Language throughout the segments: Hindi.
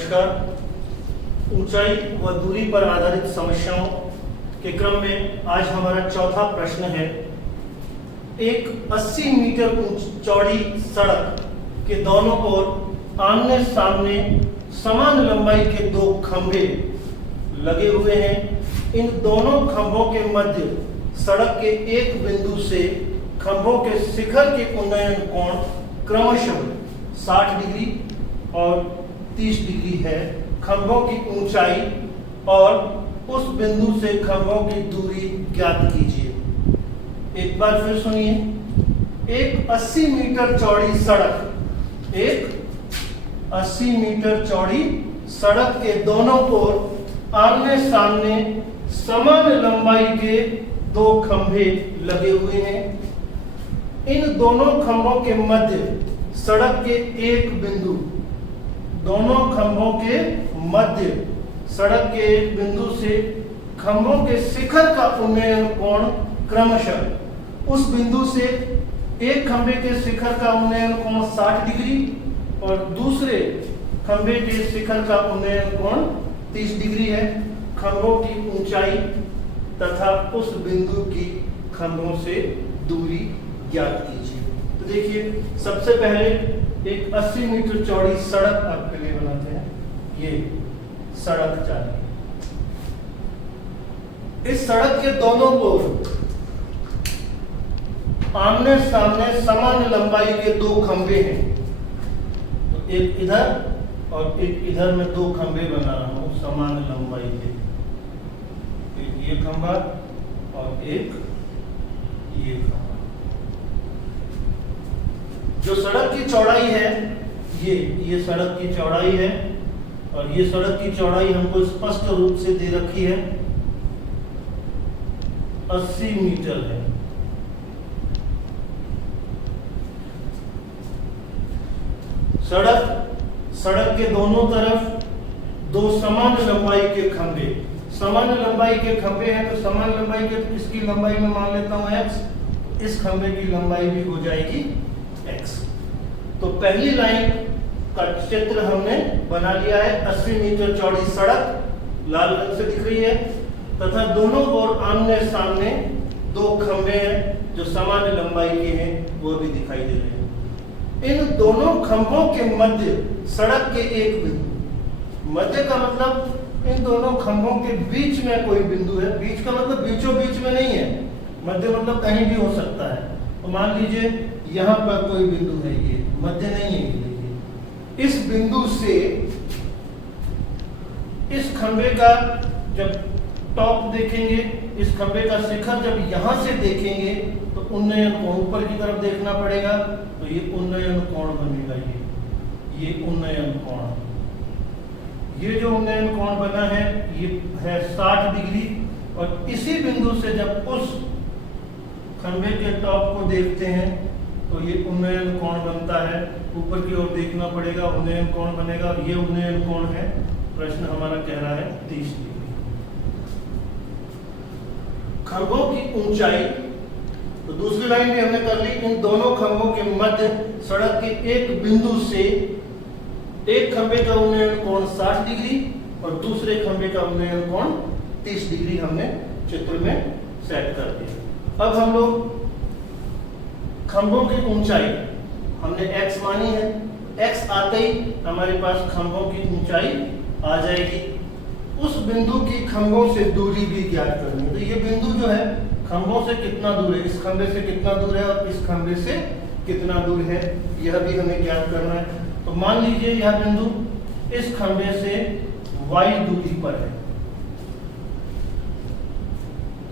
नमस्कार। ऊंचाई व दूरी पर आधारित समस्याओं के क्रम में आज हमारा चौथा प्रश्न है। एक 80 मीटर चौड़ी सड़क के दोनों ओर आमने सामने समान लंबाई के दो खंभे लगे हुए हैं। इन दोनों खंभों के मध्य सड़क के एक बिंदु से खंभों के शिखर के उन्नयन कोण क्रमशः 60 डिग्री और 30 डिग्री है। खंभों की ऊंचाई और उस बिंदु से खंभों की दूरी ज्ञात कीजिए। एक बार फिर सुनिए। एक 80 मीटर चौड़ी सड़क, एक 80 मीटर चौड़ी सड़क के दोनों ओर आमने सामने समान लंबाई के दो खंभे लगे हुए हैं। इन दोनों खंभों के मध्य सड़क के एक बिंदु, दोनों खंभों के मध्य सड़क के एक बिंदु से खंभों के शिखर का उन्नयन कोण क्रमशः उस बिंदु से एक खंभे के शिखर का उन्नयन कोण 60 डिग्री और दूसरे खंभे के शिखर का उन्नयन कोण 30 डिग्री है। खंभों की ऊंचाई तथा उस बिंदु की खंभों से दूरी ज्ञात कीजिए। तो देखिए, सबसे पहले एक 80 मीटर चौड़ी सड़क आपके लिए बनाते हैं। ये सड़क चाहिए। इस सड़क के दोनों ओर आमने सामने समान लंबाई के दो खंभे हैं। तो एक इधर और एक इधर में दो खंभे बना रहा हूं समान लंबाई के। एक ये खंभा और एक ये खंभा। जो सड़क की चौड़ाई है, ये सड़क की चौड़ाई है और ये सड़क की चौड़ाई हमको स्पष्ट रूप से दे रखी है, 80 मीटर है। सड़क के दोनों तरफ दो समान लंबाई के खंभे, समान लंबाई के खंभे हैं। तो समान लंबाई के, इसकी लंबाई में मान लेता हूं x, इस खंभे की लंबाई भी हो जाएगी x। तो पहली लाइन का चित्र हमने बना लिया है। 80 मीटर चौड़ी सड़क लाल रंग से दिख रही है तथा दोनों ओर आमने सामने दो खंभे हैं जो समान लंबाई के हैं, वो भी दिखाई दे रहे हैं। इन दोनों खंभों के मध्य सड़क के एक बिंदु, मध्य का मतलब इन दोनों खंभों के बीच में कोई बिंदु है। बीच का मतलब बीचों बीच में नहीं है, मध्य मतलब कहीं भी हो सकता है। तो मान लीजिए यहां पर कोई बिंदु है, ये मध्य नहीं है। देखिए, इस बिंदु से इस खंभे का जब टॉप देखेंगे, इस खंभे का शिखर जब यहां से देखेंगे तो उन्नयन कोण ऊपर की तरफ देखना पड़ेगा। तो ये उन्नयन कोण बनेगा। ये उन्नयन कोण, ये जो उन्नयन कोण बना है ये है 60 डिग्री। और इसी बिंदु से जब उस खंभे के टॉप को देखते हैं तो ये उन्नयन कोण बनता है। ऊपर की ओर देखना पड़ेगा, उन्नयन कोण बनेगा। और ये उन्नयन कोण है, प्रश्न हमारा कह रहा है 30 डिग्री। खंभों की ऊंचाई, तो दूसरी लाइन भी हमने कर ली। इन दोनों खंभों के मध्य सड़क के एक बिंदु से एक खंभे का उन्नयन कोण 60 डिग्री और दूसरे खंभे का उन्नयन कोण 30 डिग्री हमने चित्र में सेट कर दिया। अब हम लोग खंभों की ऊंचाई हमने x मानी है। x आते ही हमारे पास खंभों की ऊंचाई आ जाएगी। उस बिंदु की खंभों से दूरी भी ज्ञात करनी है। तो ये बिंदु जो है खंभों से कितना दूर है, इस खंभे से कितना दूर है और इस खंभे से कितना दूर है, यह भी हमें ज्ञात करना है। तो मान लीजिए यह बिंदु इस खंभे से y दूरी पर है।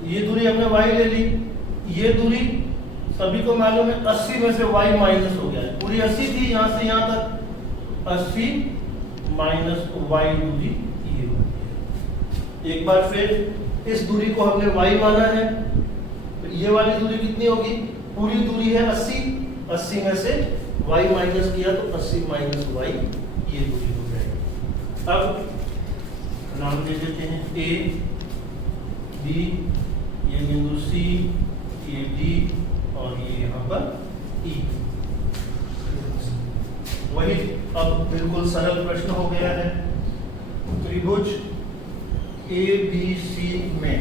ये दूरी हमने y ले ली। ये दूरी सभी को मालूम है 80 में से y माइनस हो गया है। पूरी 80 थी, यहां से यहां तक 80 माइनस y दूरी ये होगी। एक बार फिर इस दूरी को हमने y माना है। तो ये वाली दूरी कितनी होगी? पूरी दूरी है 80, 80 में से y माइनस किया तो 80 माइनस y, ये दूरी हो जाएगी। अब नाम दे देते हैं A, B, ये बिंदु C, ये D और ये यहाँ पर E। वही अब बिल्कुल सरल प्रश्न हो गया है। त्रिभुज ABC में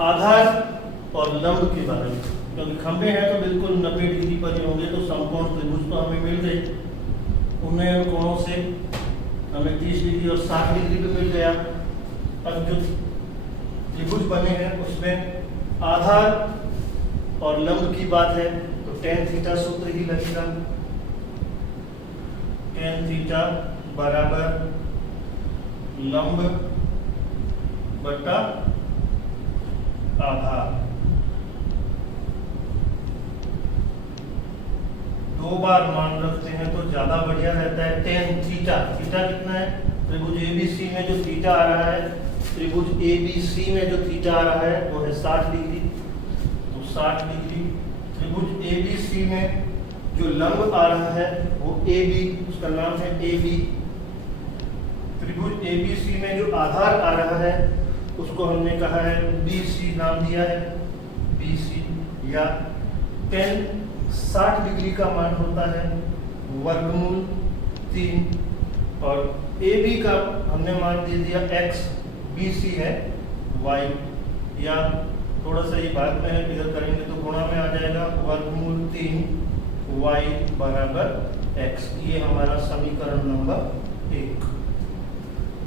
आधार और लंब के बारे में, क्योंकि खंभे हैं तो बिल्कुल 90 डिग्री पर ही होंगे, तो समकोण त्रिभुज तो हमें मिल गए, उन्हें कोणों से हमें 30 डिग्री और 60 डिग्री भी मिल गया। अब जो त्रिभुज बने हैं उसमें आधार और लंब की बात है तो tan थीटा सूत्र ही लगेगा, tan थीटा बराबर लंब बटा आधार। दो बार मान रखते हैं तो ज्यादा बढ़िया रहता है। tan थीटा, थीटा कितना है त्रिभुज ABC में जो थीटा आ रहा है, त्रिभुज ABC में जो थीटा आ रहा है वो है 60 डिग्री, तो 60 डिग्री। त्रिभुज ABC में जो लंब आ रहा है वो AB, उसका नाम है AB। त्रिभुज ABC में जो आधार आ रहा है उसको हमने कहा है BC, नाम दिया है BC। या tan 60 डिग्री का मान होता है वर्गमूल 3 और AB का हमने मान दे दिया x, BC है y। या थोड़ा सा ये बाद में है, इधर करेंगे तो गुणा में आ जाएगा वर्गमूल 3 y बराबर x। ये हमारा समीकरण नंबर 1।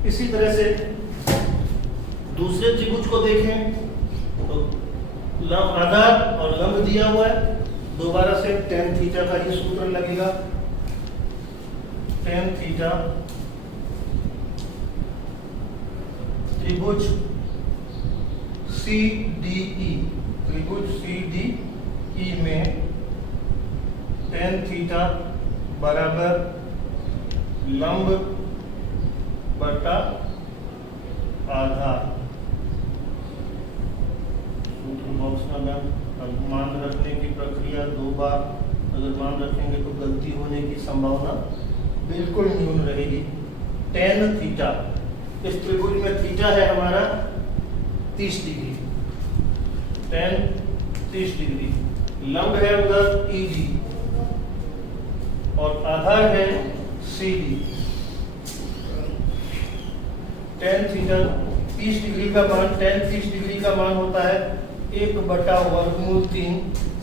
इसी तरह से दूसरे त्रिभुज को देखें तो आधार और लंब दिया हुआ है, दोबारा से tan थीटा का ही सूत्र लगेगा, tan थीटा त्रिभुज CDE, त्रिभुज CDE में tan थीटा बराबर लंब बटा आधार। सूत्र बॉक्स में अब मान रखने की प्रक्रिया 2 बार अगर मान रखेंगे तो गलती होने की संभावना बिल्कुल न्यून रहेगी। tan थीटा, इस त्रिभुज में थीटा है हमारा 30 डिग्री, tan 30 डिग्री, लंब है उधर EG और आधार है CD। tan थीटा 30 डिग्री का मान, tan 30 डिग्री का मान होता है 1 बटा वर्गमूल 3।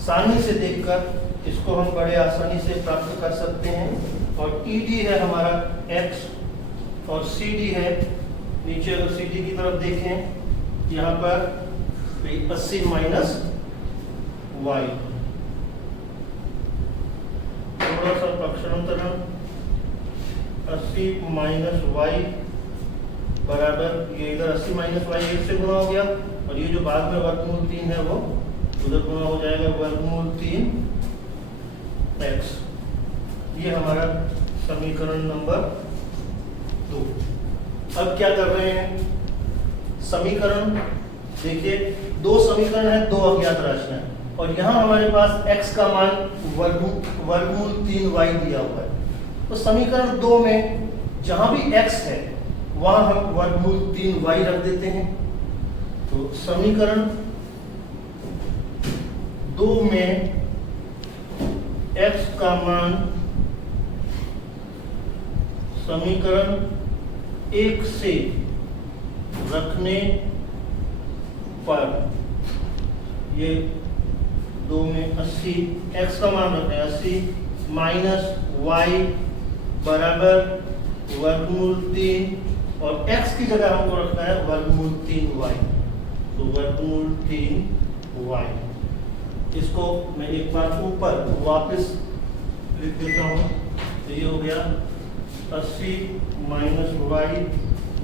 सारणी से देखकर इसको हम बड़े आसानी से प्राप्त कर सकते हैं। और ED है हमारा x और CD है नीचे, अगर CD की तरफ देखें यहाँ पर 80 माइनस y, थोड़ा सा पक्षांतरण, 80 माइनस y बराबर, ये इधर 80 माइनस y 1 से गुणा हो गया और ये जो बाद में वर्गमूल 3 है वो उधर गुणा हो जाएगा वर्गमूल 3x। ये हमारा समीकरण नंबर 2। अब क्या कर रहे हैं, समीकरण देखिए, 2 समीकरण है, 2 अज्ञात राशियां और यहाँ हमारे पास x का मान वर्गमूल 3y दिया हुआ है। तो समीकरण 2 में जहां भी x है वहां हम वर्गमूल 3y रख देते हैं। तो समीकरण 2 में x का मान समीकरण 1 से रखने पर ये 2 में 80, x का मान रखते हैं 80 माइनस y बराबर वर्गमूल 3 और x की जगह हमको रखना है वर्गमूल 3y, तो वर्गमूल 3y। इसको मैं एक बार ऊपर वापस लिख देता हूँ, तो ये हो गया 80 माइनस y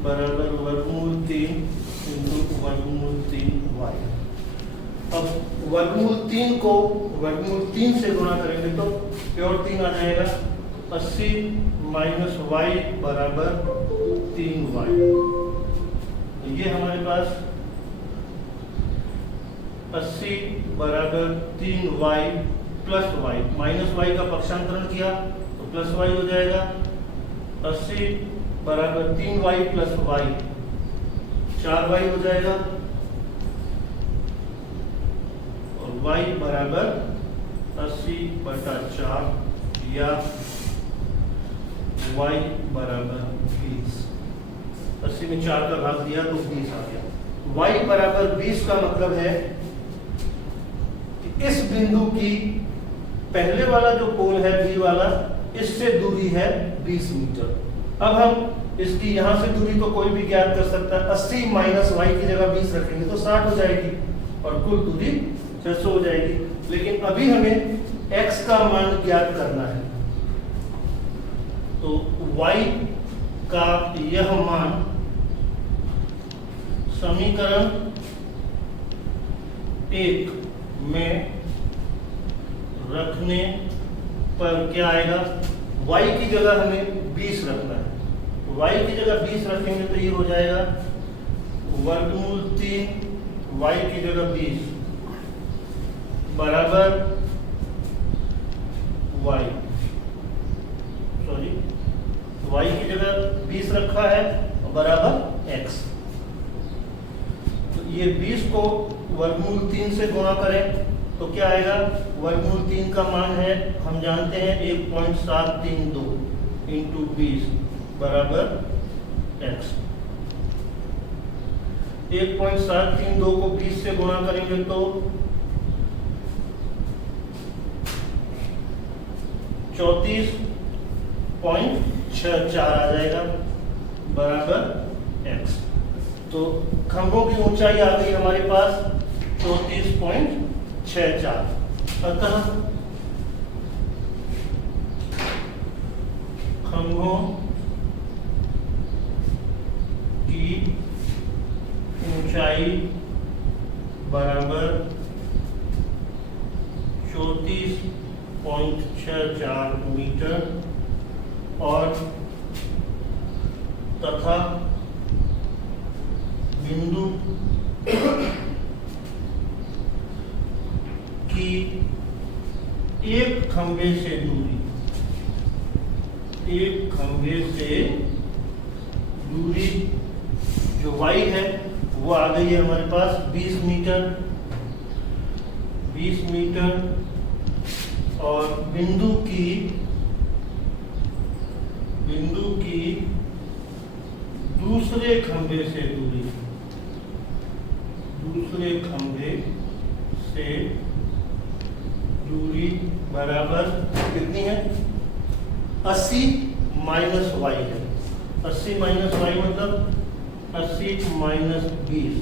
बराबर वर्गमूल 3 इंटू वर्गमूल 3y। अब वर्गमूल 3 को वर्गमूल 3 से गुणा करेंगे तो प्योर 3 आ जाएगा, 80 माइनस y बराबर 3y। ये हमारे पास 80 बराबर 3y plus y, minus y का पक्षांतरण किया तो प्लस y हो जाएगा। 80 बराबर 3y प्लस y 4y हो जाएगा और y बराबर 80/4 या y बराबर 20। 80 में 4 का भाग दिया तो 20 आ गया। y बराबर 20 का मतलब है कि इस बिंदु की पहले वाला जो पोल है बी वाला, इससे दूरी है 20 मीटर। अब हम इसकी यहां से दूरी तो कोई भी ज्ञात कर सकता है। 80 माइनस वाई की जगह 20 रखेंगे तो 60 हो जाएगी और कुल दूरी 600 हो जाएगी। लेकिन अभी हमें x का मान ज्ञात करना है, तो y का यह मान समीकरण 1 में रखने पर क्या आएगा, y की जगह हमें 20 रखना है। y की जगह 20 रखेंगे तो ये हो जाएगा वर्गमूल 3 y की जगह 20 बराबर y, सॉरी y की जगह 20 रखा है बराबर x। तो ये 20 को वर्गमूल 3 से गुणा करें तो क्या आएगा, वर्गमूल 3 का मान है हम जानते हैं 1.732 इंटू 20 बराबर x। 1.732 को 20 से गुणा करेंगे तो 34.64 आ जाएगा बराबर x। तो खंभों की ऊंचाई आ गई हमारे पास 34.64। अतः खंभों की ऊंचाई बराबर 34.64 मीटर और तथा बिंदु की एक खंभे से दूरी, एक खंभे से दूरी जो y है वो आ गई है हमारे पास 20 मीटर, 20 मीटर और बिंदु की दूसरे खंभे से दूरी, दूसरे खंभे से दूरी बराबर कितनी है, 80 माइनस y है। 80 माइनस y मतलब 80 माइनस 20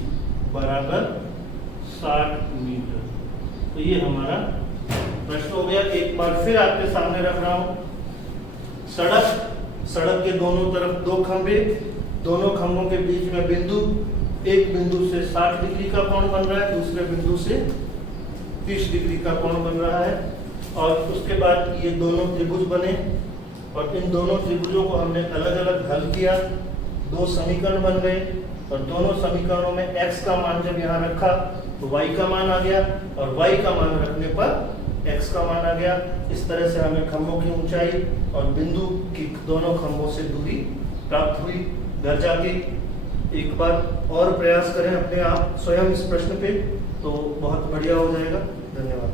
बराबर 60 मीटर। तो ये हमारा प्रश्न हो गया। एक बार फिर आपके सामने रख रहा हूं, सड़क के दोनों तरफ दो खंभे, दोनों खंभों के बीच में बिंदु, एक बिंदु से 60 डिग्री का कोण बन रहा है, दूसरे बिंदु से 30 डिग्री का कोण बन रहा है और उसके बाद ये दोनों त्रिभुज बने और इन दोनों त्रिभुजों को हमने अलग अलग हल किया, दो समीकरण बन गए और दोनों समीकरणों में x का मान जब यहाँ रखा तो y का मान आ गया और y का मान रखने पर x का मान आ गया। इस तरह से हमें खंभों की ऊंचाई और बिंदु की दोनों खंभों से दूरी प्राप्त हुई। घर जाके एक बार और प्रयास करें अपने आप स्वयं इस प्रश्न पे, तो बहुत बढ़िया हो जाएगा। धन्यवाद।